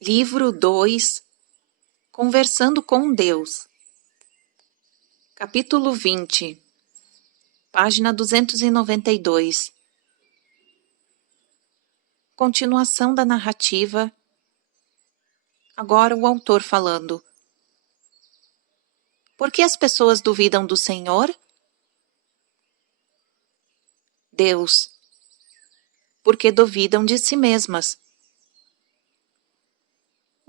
Livro 2 Conversando com Deus. Capítulo 20, página 292. Continuação da narrativa. Agora o autor falando. Por que as pessoas duvidam do Senhor? Deus. Porque duvidam de si mesmas.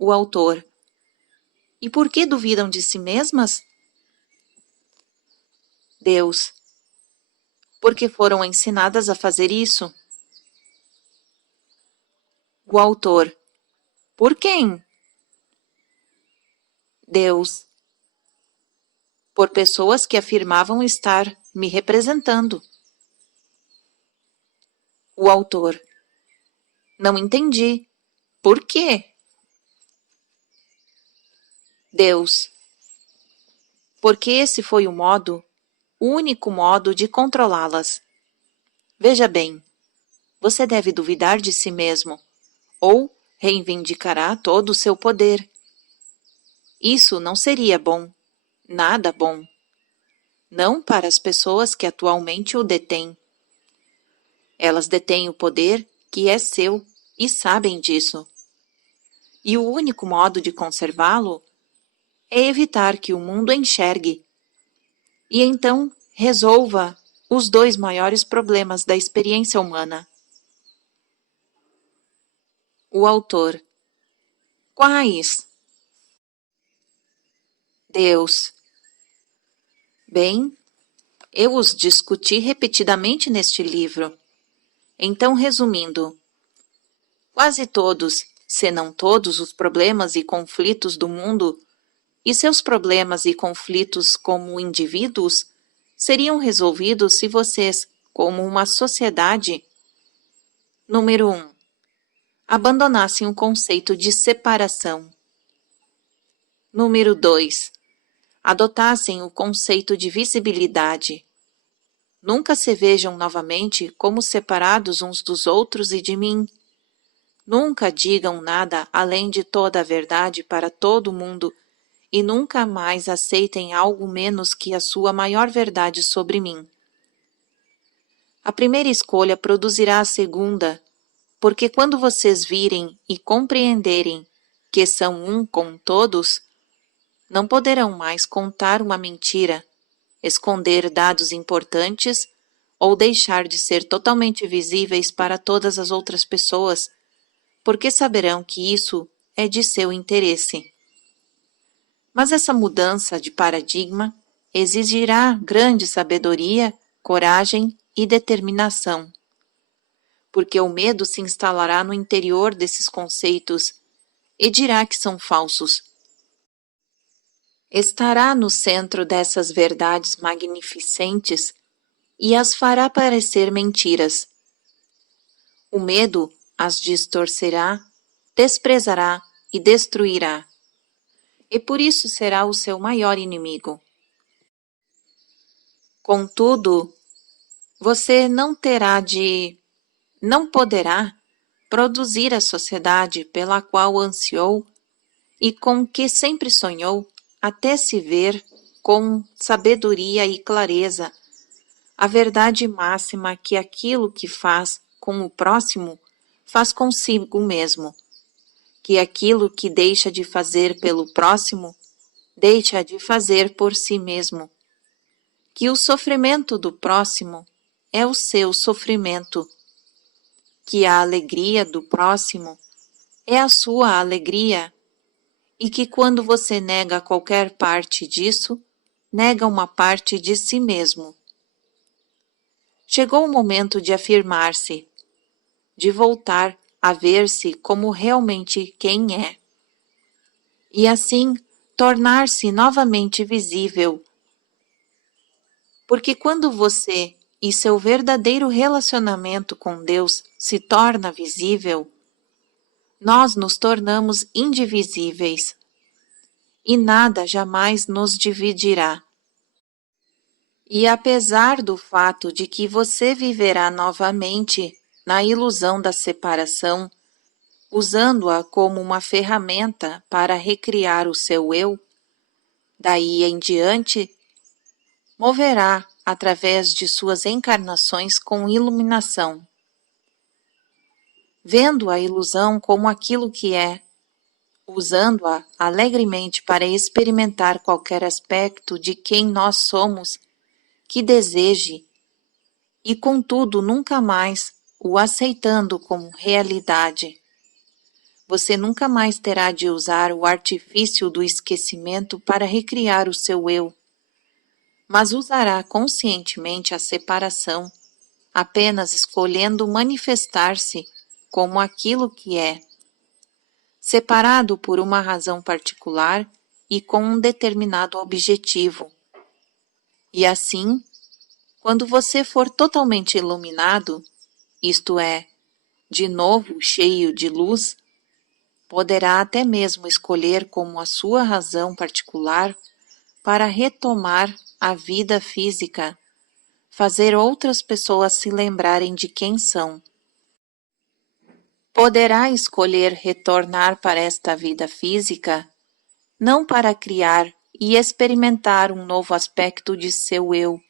O autor. E por que duvidam de si mesmas? Deus. Porque foram ensinadas a fazer isso. O autor. Por quem? Deus. Por pessoas que afirmavam estar me representando. O autor. Não entendi. Por quê? Deus. Porque esse foi o único modo de controlá-las. Veja bem, você deve duvidar de si mesmo, ou reivindicará todo o seu poder. Isso não seria bom, nada bom. Não para as pessoas que atualmente o detêm. Elas detêm o poder que é seu e sabem disso. E o único modo de conservá-lo é evitar que o mundo enxergue. E então resolva os dois maiores problemas da experiência humana. O autor. Quais? Deus. Bem, eu os discuti repetidamente neste livro. Então, resumindo, quase todos, se não todos, os problemas e conflitos do mundo e seus problemas e conflitos como indivíduos seriam resolvidos se vocês, como uma sociedade, número 1, abandonassem o conceito de separação. Número 2, adotassem o conceito de visibilidade. Nunca se vejam novamente como separados uns dos outros e de mim. Nunca digam nada além de toda a verdade para todo mundo e nunca mais aceitem algo menos que a sua maior verdade sobre mim. A primeira escolha produzirá a segunda, porque quando vocês virem e compreenderem que são um com todos, não poderão mais contar uma mentira, esconder dados importantes ou deixar de ser totalmente visíveis para todas as outras pessoas, porque saberão que isso é de seu interesse. Mas essa mudança de paradigma exigirá grande sabedoria, coragem e determinação, porque o medo se instalará no interior desses conceitos e dirá que são falsos. Estará no centro dessas verdades magnificentes e as fará parecer mentiras. O medo as distorcerá, desprezará e destruirá. E por isso será o seu maior inimigo. Contudo, você não poderá produzir a sociedade pela qual ansiou e com que sempre sonhou, até se ver com sabedoria e clareza a verdade máxima que aquilo que faz com o próximo faz consigo mesmo, que aquilo que deixa de fazer pelo próximo deixa de fazer por si mesmo, que o sofrimento do próximo é o seu sofrimento, que a alegria do próximo é a sua alegria, e que quando você nega qualquer parte disso, nega uma parte de si mesmo. Chegou o momento de afirmar-se, de voltar a ver-se como realmente quem é, e assim tornar-se novamente visível. Porque quando você e seu verdadeiro relacionamento com Deus se torna visível, nós nos tornamos indivisíveis, e nada jamais nos dividirá. E apesar do fato de que você viverá novamente na ilusão da separação, usando-a como uma ferramenta para recriar o seu eu, daí em diante, moverá através de suas encarnações com iluminação, vendo a ilusão como aquilo que é, usando-a alegremente para experimentar qualquer aspecto de quem nós somos que deseje, e contudo nunca mais o aceitando como realidade. Você nunca mais terá de usar o artifício do esquecimento para recriar o seu eu, mas usará conscientemente a separação, apenas escolhendo manifestar-se como aquilo que é, separado por uma razão particular e com um determinado objetivo. E assim, quando você for totalmente iluminado, isto é, de novo cheio de luz, poderá até mesmo escolher como a sua razão particular para retomar a vida física, fazer outras pessoas se lembrarem de quem são. Poderá escolher retornar para esta vida física, não para criar e experimentar um novo aspecto de seu eu,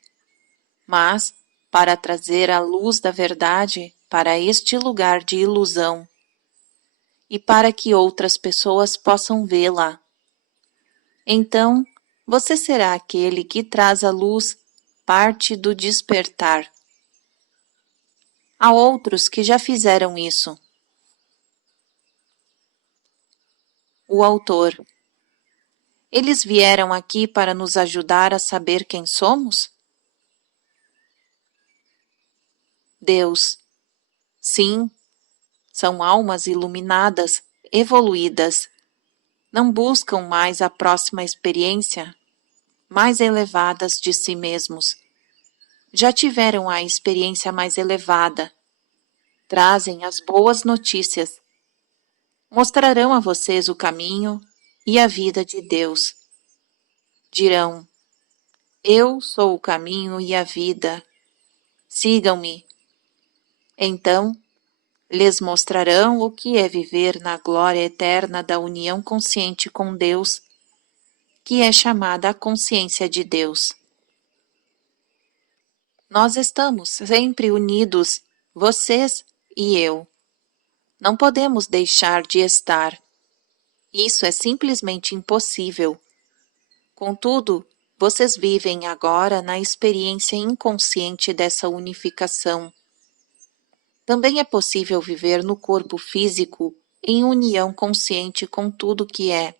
mas para trazer a luz da verdade para este lugar de ilusão e para que outras pessoas possam vê-la. Então, você será aquele que traz à luz parte do despertar. Há outros que já fizeram isso. O autor. Eles vieram aqui para nos ajudar a saber quem somos? Deus. Sim, são almas iluminadas, evoluídas. Não buscam mais a próxima experiência, mais elevadas de si mesmos. Já tiveram a experiência mais elevada. Trazem as boas notícias. Mostrarão a vocês o caminho e a vida de Deus. Dirão: eu sou o caminho e a vida. Sigam-me. Então, lhes mostrarão o que é viver na glória eterna da união consciente com Deus, que é chamada a consciência de Deus. Nós estamos sempre unidos, vocês e eu. Não podemos deixar de estar. Isso é simplesmente impossível. Contudo, vocês vivem agora na experiência inconsciente dessa unificação. Também é possível viver no corpo físico em união consciente com tudo que é,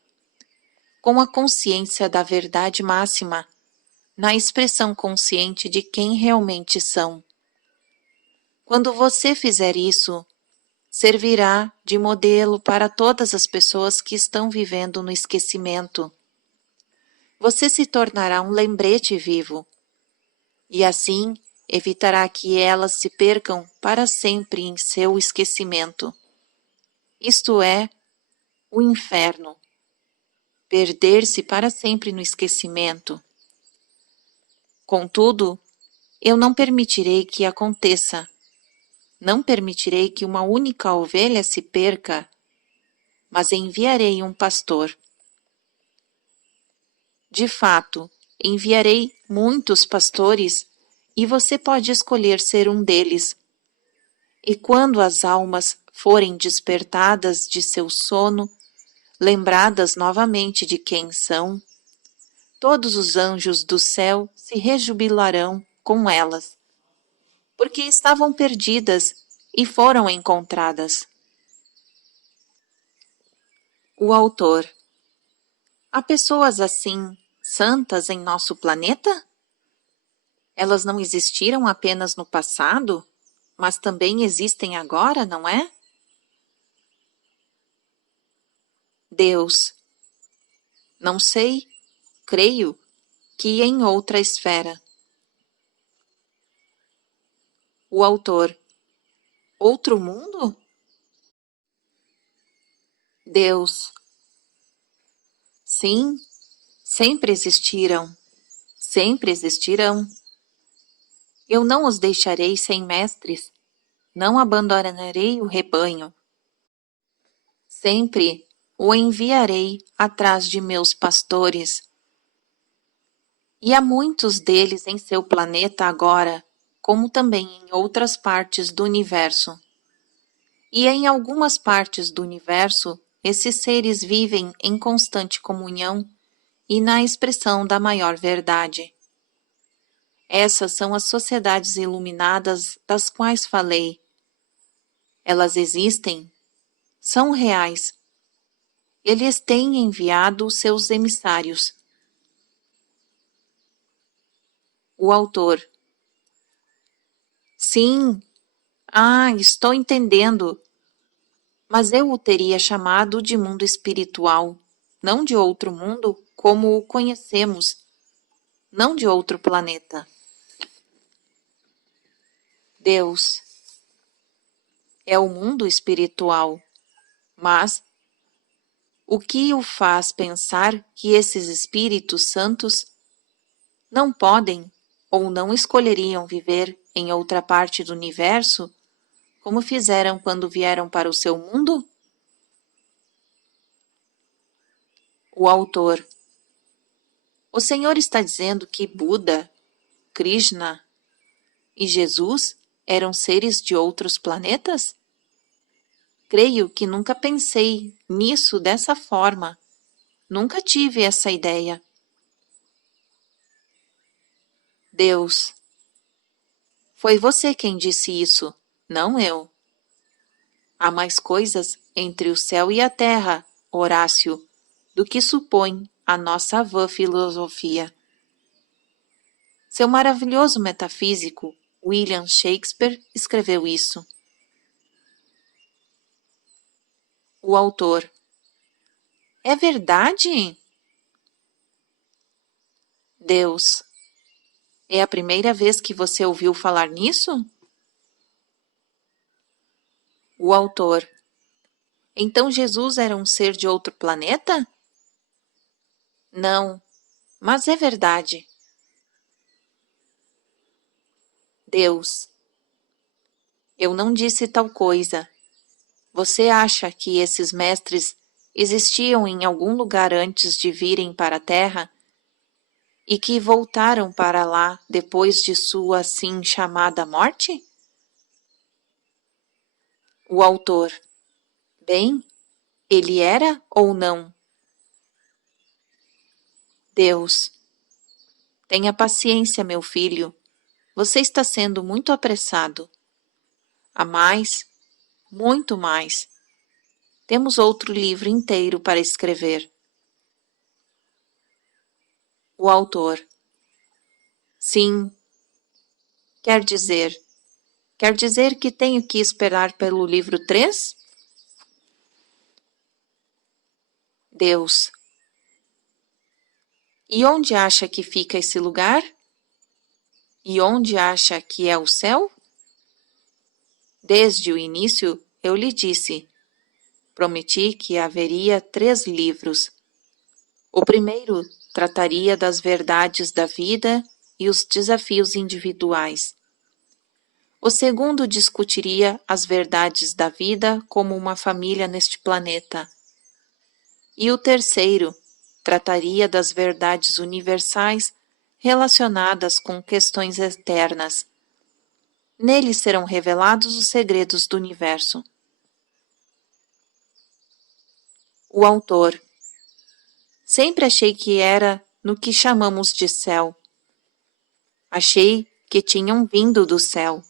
com a consciência da verdade máxima, na expressão consciente de quem realmente são. Quando você fizer isso, servirá de modelo para todas as pessoas que estão vivendo no esquecimento. Você se tornará um lembrete vivo, e assim evitará que elas se percam para sempre em seu esquecimento. Isto é, o inferno. Perder-se para sempre no esquecimento. Contudo, eu não permitirei que aconteça. Não permitirei que uma única ovelha se perca, mas enviarei um pastor. De fato, enviarei muitos pastores e você pode escolher ser um deles. E quando as almas forem despertadas de seu sono, lembradas novamente de quem são, todos os anjos do céu se rejubilarão com elas, porque estavam perdidas e foram encontradas. O autor. Há pessoas assim, santas em nosso planeta? Elas não existiram apenas no passado, mas também existem agora, não é? Deus. Não sei, creio que em outra esfera. O autor. Outro mundo? Deus. Sim, sempre existiram, sempre existirão. Eu não os deixarei sem mestres, não abandonarei o rebanho. Sempre o enviarei atrás de meus pastores. E há muitos deles em seu planeta agora, como também em outras partes do universo. E em algumas partes do universo, esses seres vivem em constante comunhão e na expressão da maior verdade. Essas são as sociedades iluminadas das quais falei. Elas existem, são reais. Eles têm enviado os seus emissários. O autor. Sim, estou entendendo. Mas eu o teria chamado de mundo espiritual, não de outro mundo como o conhecemos, não de outro planeta. Deus é o mundo espiritual, mas o que o faz pensar que esses espíritos santos não podem ou não escolheriam viver em outra parte do universo, como fizeram quando vieram para o seu mundo? O autor. O Senhor está dizendo que Buda, Krishna e Jesus eram seres de outros planetas? Creio que nunca pensei nisso dessa forma. Nunca tive essa ideia. Deus. Foi você quem disse isso, não eu. Há mais coisas entre o céu e a terra, Horácio, do que supõe a nossa vã filosofia. Seu maravilhoso metafísico, William Shakespeare, escreveu isso. O autor. É verdade? Deus. É a primeira vez que você ouviu falar nisso? O autor. Então Jesus era um ser de outro planeta? Não, mas é verdade. Deus. Eu não disse tal coisa. Você acha que esses mestres existiam em algum lugar antes de virem para a Terra e que voltaram para lá depois de sua assim chamada morte? O autor. Bem, ele era ou não? Deus. Tenha paciência, meu filho. Você está sendo muito apressado. Há mais, muito mais. Temos outro livro inteiro para escrever. O autor. Sim. Quer dizer que tenho que esperar pelo livro 3? Deus. E onde acha que fica esse lugar? E onde acha que é o céu? Desde o início eu lhe disse. Prometi que haveria 3 livros. O primeiro trataria das verdades da vida e os desafios individuais. O segundo discutiria as verdades da vida como uma família neste planeta. E o terceiro trataria das verdades universais relacionadas com questões eternas. Nele serão revelados os segredos do universo. O autor. Sempre achei que era no que chamamos de céu. Achei que tinham vindo do céu,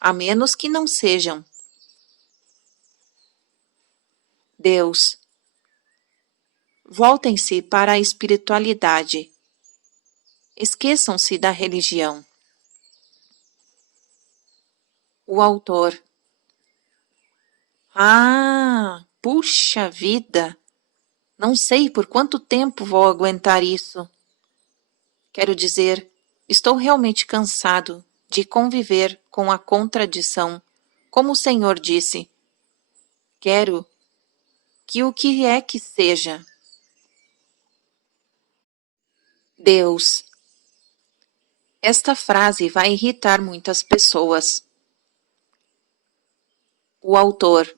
a menos que não sejam. Deus. Voltem-se para a espiritualidade. Esqueçam-se da religião. O autor. Puxa vida! Não sei por quanto tempo vou aguentar isso. Quero dizer, estou realmente cansado de conviver com a contradição, como o Senhor disse. Quero que o que é que seja. Deus. Esta frase vai irritar muitas pessoas. O autor.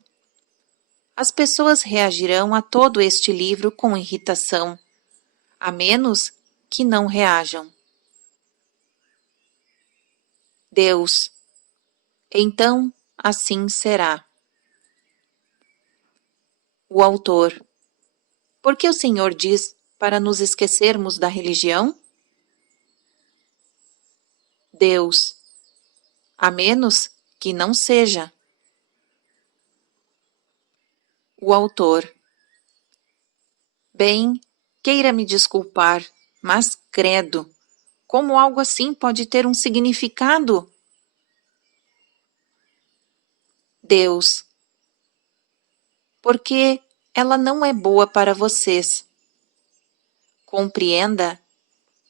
as pessoas reagirão a todo este livro com irritação, a menos que não reajam. Deus, então assim será. O autor. Por que o Senhor diz para nos esquecermos da religião? Deus, a menos que não seja. O autor. Bem, queira me desculpar, mas credo, como algo assim pode ter um significado? Deus, porque ela não é boa para vocês. Compreenda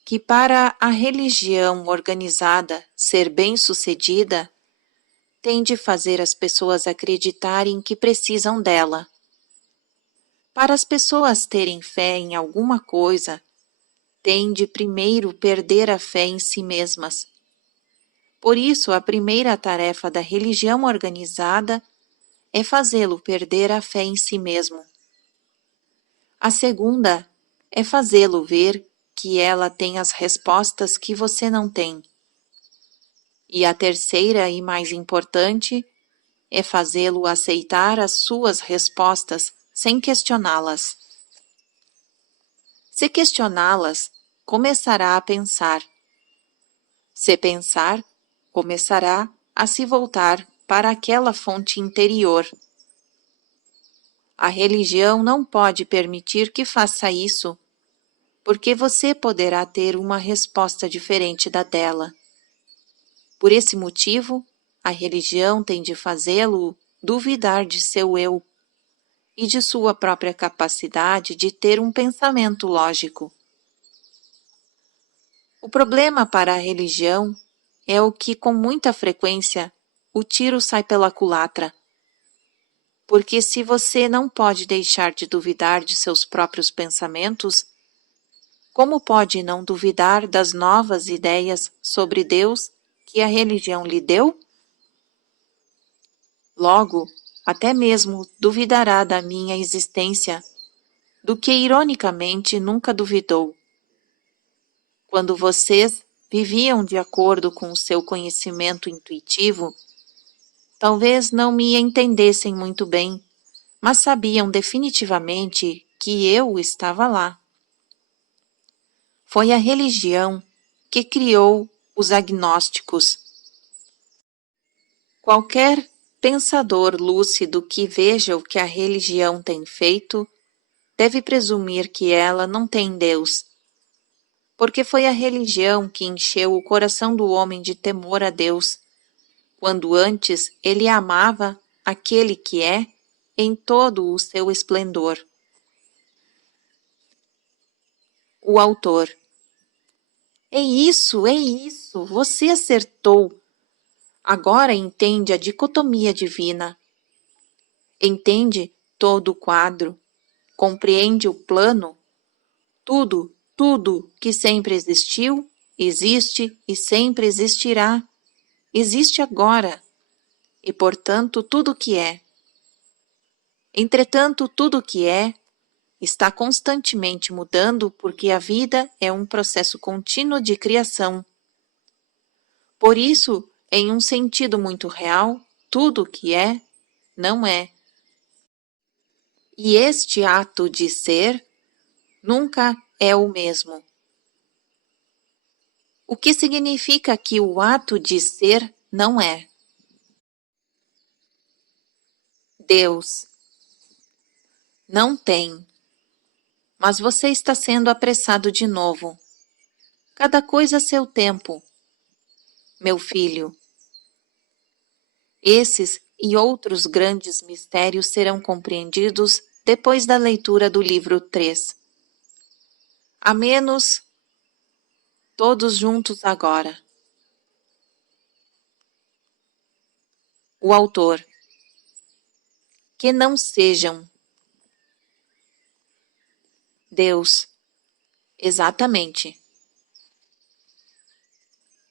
que para a religião organizada ser bem-sucedida, tem de fazer as pessoas acreditarem que precisam dela. Para as pessoas terem fé em alguma coisa, têm de primeiro perder a fé em si mesmas. Por isso, a primeira tarefa da religião organizada é fazê-lo perder a fé em si mesmo. A segunda é fazê-lo ver que ela tem as respostas que você não tem. E a terceira e mais importante é fazê-lo aceitar as suas respostas sem questioná-las. Se questioná-las, começará a pensar. Se pensar, começará a se voltar para aquela fonte interior. A religião não pode permitir que faça isso, porque você poderá ter uma resposta diferente da dela. Por esse motivo, a religião tem de fazê-lo duvidar de seu eu e de sua própria capacidade de ter um pensamento lógico. O problema para a religião é o que, com muita frequência, o tiro sai pela culatra. Porque se você não pode deixar de duvidar de seus próprios pensamentos, como pode não duvidar das novas ideias sobre Deus que a religião lhe deu? Logo, até mesmo duvidará da minha existência, do que ironicamente nunca duvidou. Quando vocês viviam de acordo com o seu conhecimento intuitivo, talvez não me entendessem muito bem, mas sabiam definitivamente que eu estava lá. Foi a religião que criou os agnósticos. Qualquer pensador lúcido que veja o que a religião tem feito, deve presumir que ela não tem Deus, porque foi a religião que encheu o coração do homem de temor a Deus, quando antes ele amava aquele que é em todo o seu esplendor. O autor. É isso, você acertou. Agora entende a dicotomia divina. Entende todo o quadro, compreende o plano, tudo que sempre existiu, existe e sempre existirá, existe agora, e portanto tudo que é. Entretanto, tudo que é está constantemente mudando porque a vida é um processo contínuo de criação. Por isso, em um sentido muito real, tudo que é, não é. E este ato de ser nunca é o mesmo. O que significa que o ato de ser não é. Deus não tem. Mas você está sendo apressado de novo. Cada coisa a seu tempo. Meu filho, esses e outros grandes mistérios serão compreendidos depois da leitura do livro 3. A menos todos juntos agora. O autor. Que não sejam. Deus. Exatamente.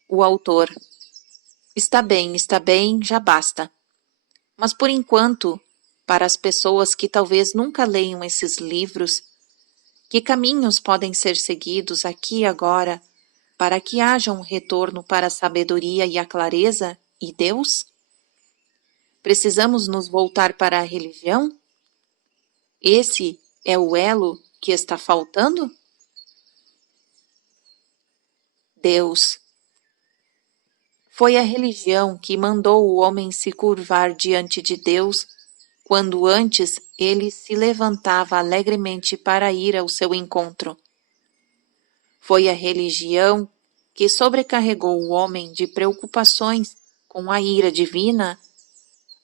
O autor. Está bem, já basta. Mas por enquanto, para as pessoas que talvez nunca leiam esses livros, que caminhos podem ser seguidos aqui e agora para que haja um retorno para a sabedoria e a clareza e Deus? Precisamos nos voltar para a religião? Esse é o elo que está faltando? Deus. Foi a religião que mandou o homem se curvar diante de Deus, quando antes ele se levantava alegremente para ir ao seu encontro. Foi a religião que sobrecarregou o homem de preocupações com a ira divina,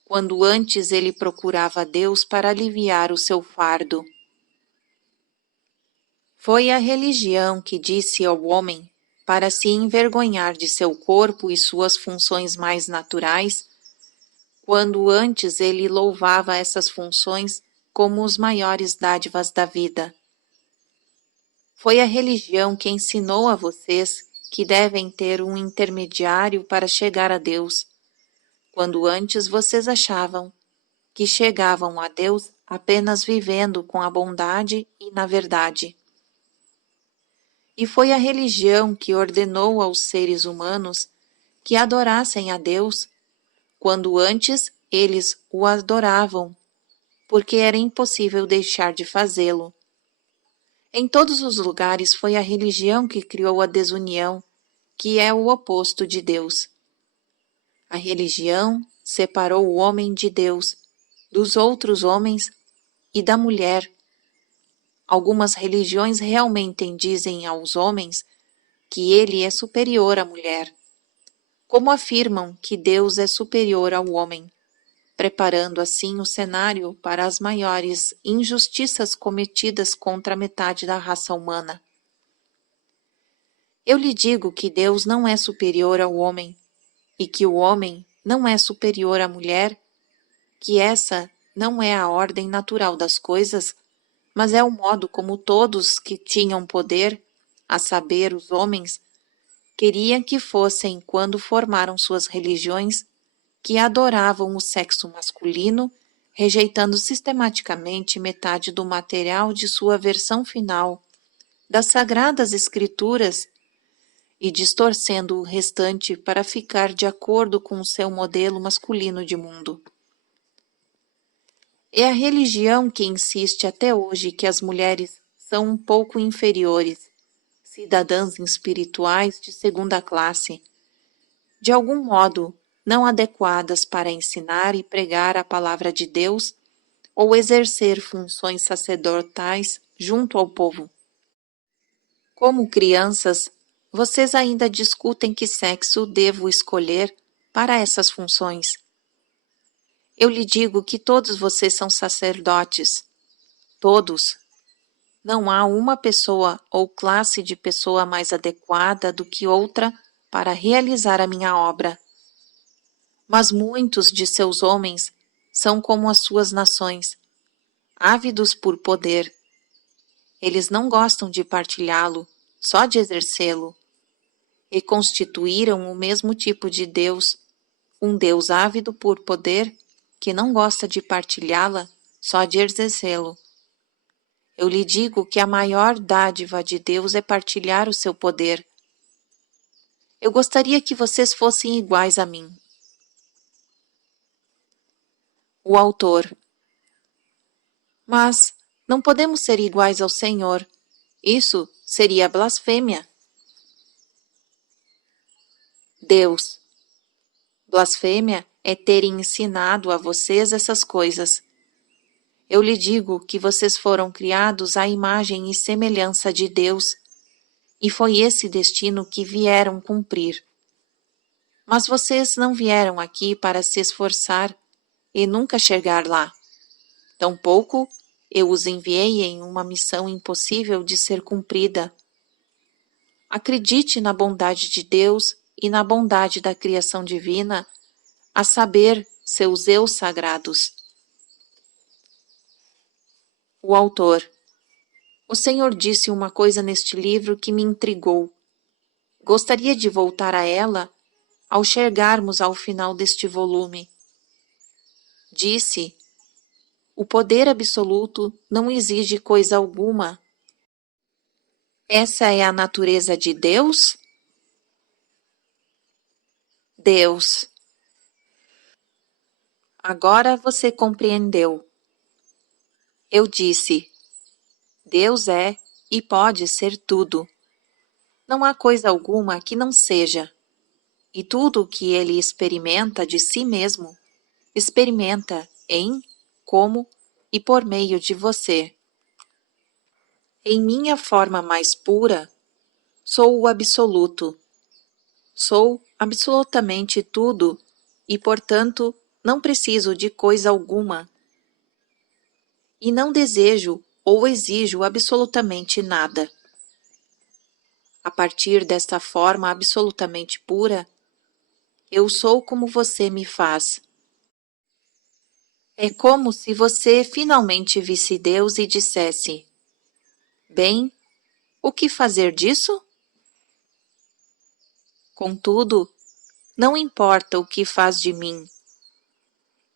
quando antes ele procurava Deus para aliviar o seu fardo. Foi a religião que disse ao homem para se envergonhar de seu corpo e suas funções mais naturais, quando antes ele louvava essas funções como os maiores dádivas da vida. Foi a religião que ensinou a vocês que devem ter um intermediário para chegar a Deus, quando antes vocês achavam que chegavam a Deus apenas vivendo com a bondade e na verdade. E foi a religião que ordenou aos seres humanos que adorassem a Deus, quando antes eles o adoravam, porque era impossível deixar de fazê-lo. Em todos os lugares foi a religião que criou a desunião, que é o oposto de Deus. A religião separou o homem de Deus, dos outros homens e da mulher. Algumas religiões realmente dizem aos homens que ele é superior à mulher, como afirmam que Deus é superior ao homem, preparando assim o cenário para as maiores injustiças cometidas contra a metade da raça humana. Eu lhe digo que Deus não é superior ao homem, e que o homem não é superior à mulher, que essa não é a ordem natural das coisas, mas é o modo como todos que tinham poder, a saber, os homens, queriam que fossem quando formaram suas religiões, que adoravam o sexo masculino, rejeitando sistematicamente metade do material de sua versão final das Sagradas Escrituras e distorcendo o restante para ficar de acordo com o seu modelo masculino de mundo. É a religião que insiste até hoje que as mulheres são um pouco inferiores, cidadãs espirituais de segunda classe, de algum modo não adequadas para ensinar e pregar a palavra de Deus ou exercer funções sacerdotais junto ao povo. Como crianças, vocês ainda discutem que sexo devo escolher para essas funções. Eu lhe digo que todos vocês são sacerdotes. Todos. Não há uma pessoa ou classe de pessoa mais adequada do que outra para realizar a minha obra. Mas muitos de seus homens são como as suas nações, ávidos por poder. Eles não gostam de partilhá-lo, só de exercê-lo. E constituíram o mesmo tipo de Deus, um Deus ávido por poder, que não gosta de partilhá-la, só de exercê-lo. Eu lhe digo que a maior dádiva de Deus é partilhar o seu poder. Eu gostaria que vocês fossem iguais a mim. O autor. Mas não podemos ser iguais ao Senhor. Isso seria blasfêmia. Deus. Blasfêmia é terem ensinado a vocês essas coisas. Eu lhe digo que vocês foram criados à imagem e semelhança de Deus, e foi esse destino que vieram cumprir. Mas vocês não vieram aqui para se esforçar e nunca chegar lá. Tampouco eu os enviei em uma missão impossível de ser cumprida. Acredite na bondade de Deus e na bondade da criação divina, a saber, seus eus sagrados. O autor. O Senhor disse uma coisa neste livro que me intrigou. Gostaria de voltar a ela ao chegarmos ao final deste volume. Disse O poder absoluto não exige coisa alguma. Essa é a natureza de Deus? Deus. Agora você compreendeu. Eu disse, Deus é e pode ser tudo. Não há coisa alguma que não seja. E tudo o que ele experimenta de si mesmo, experimenta em, como e por meio de você. Em minha forma mais pura, sou o absoluto. Sou absolutamente tudo e, portanto, não preciso de coisa alguma. E não desejo ou exijo absolutamente nada. A partir desta forma absolutamente pura, eu sou como você me faz. É como se você finalmente visse Deus e dissesse: bem, o que fazer disso? Contudo, não importa o que faz de mim.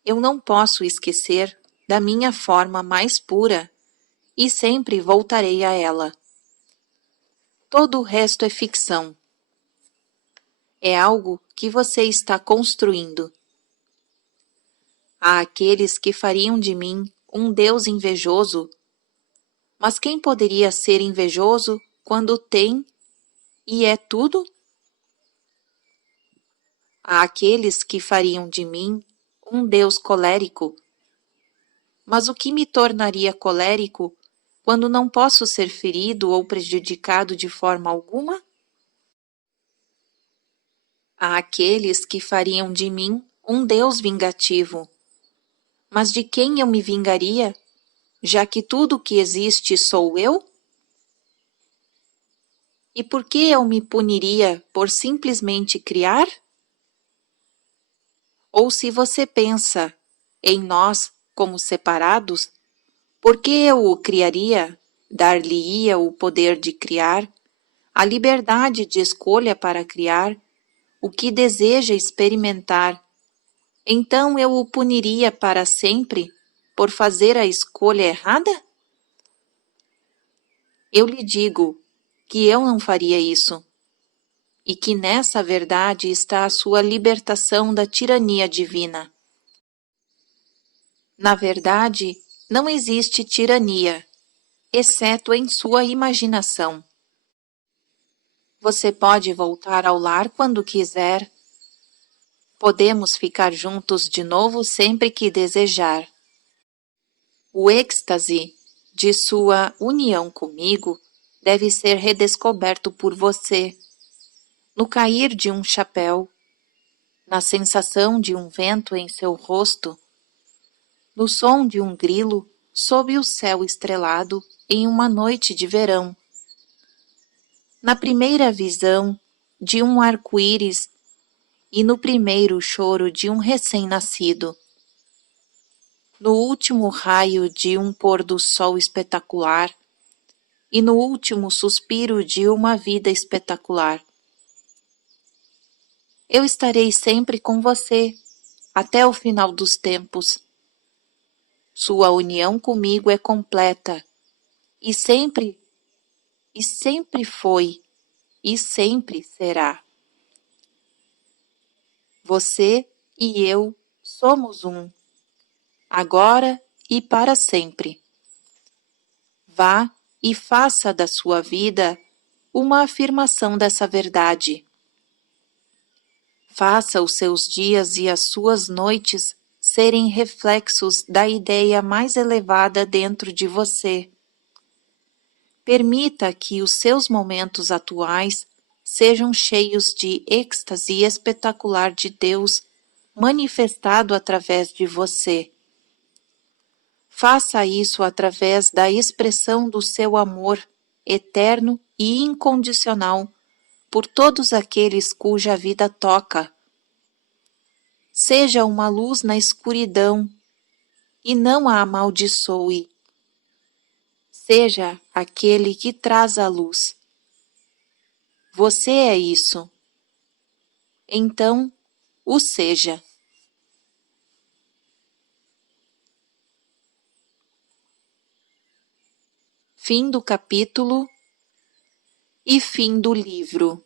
Eu não posso esquecer da minha forma mais pura e sempre voltarei a ela. Todo o resto é ficção. É algo que você está construindo. Há aqueles que fariam de mim um Deus invejoso. Mas quem poderia ser invejoso quando tem e é tudo? Há aqueles que fariam de mim um Deus colérico. Mas o que me tornaria colérico quando não posso ser ferido ou prejudicado de forma alguma? Há aqueles que fariam de mim um Deus vingativo. Mas de quem eu me vingaria, já que tudo o que existe sou eu? E por que eu me puniria por simplesmente criar? Ou se você pensa em nós como separados, por que eu o criaria, dar-lhe-ia o poder de criar, a liberdade de escolha para criar, o que deseja experimentar? Então eu o puniria para sempre por fazer a escolha errada? Eu lhe digo que eu não faria isso, e que nessa verdade está a sua libertação da tirania divina. Na verdade, não existe tirania, exceto em sua imaginação. Você pode voltar ao lar quando quiser. Podemos ficar juntos de novo sempre que desejar. O êxtase de sua união comigo deve ser redescoberto por você, no cair de um chapéu, na sensação de um vento em seu rosto, no som de um grilo sob o céu estrelado em uma noite de verão, na primeira visão de um arco-íris e no primeiro choro de um recém-nascido, no último raio de um pôr-do-sol espetacular e no último suspiro de uma vida espetacular. Eu estarei sempre com você, até o final dos tempos. Sua união comigo é completa, e sempre foi, e sempre será. Você e eu somos um, agora e para sempre. Vá e faça da sua vida uma afirmação dessa verdade. Faça os seus dias e as suas noites serem reflexos da ideia mais elevada dentro de você. Permita que os seus momentos atuais sejam cheios de êxtase espetacular de Deus manifestado através de você. Faça isso através da expressão do seu amor eterno e incondicional por todos aqueles cuja vida toca. Seja uma luz na escuridão e não a amaldiçoe. Seja aquele que traz a luz. Você é isso. Então, o seja. Fim do capítulo e fim do livro.